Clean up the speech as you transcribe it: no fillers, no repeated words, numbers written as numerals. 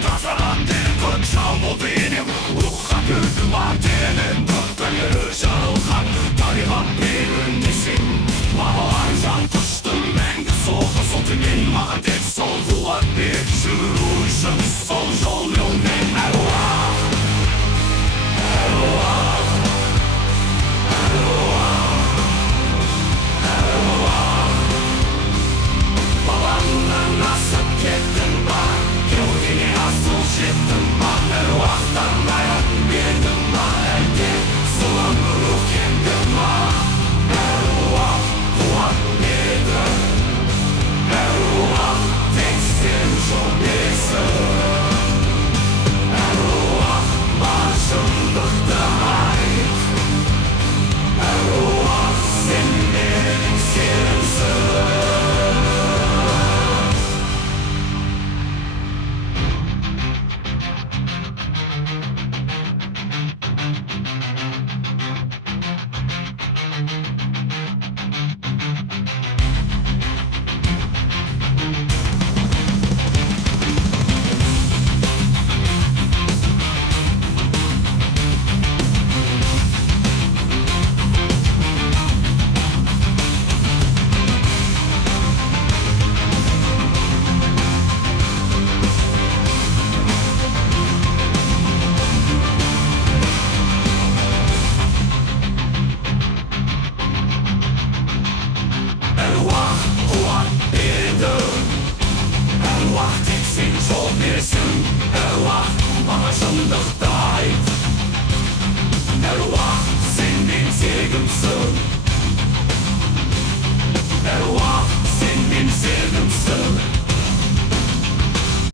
tar fram din kunskap och din Rucha Gud Martinen Döttönger Kärlkan Tar i vampyren till sin Mahan Tusten mängd såg så till min Mahadet så vårt bygg Sjurusen som jollonen Eloah Eloah Eloah Eloah Babanlarna sakketten var Kjolkini asılşitten var Eloah'tan dayak yedim var Erke soğan rukendim var Eloah Kuat nedir Eloah tekstin çok birisi Eloah başımlıkta ait Eloah senin sirisi Eloah teksin çok birisin Eloah bana şanlıkta ait Eloah senin sevgimsin Eloah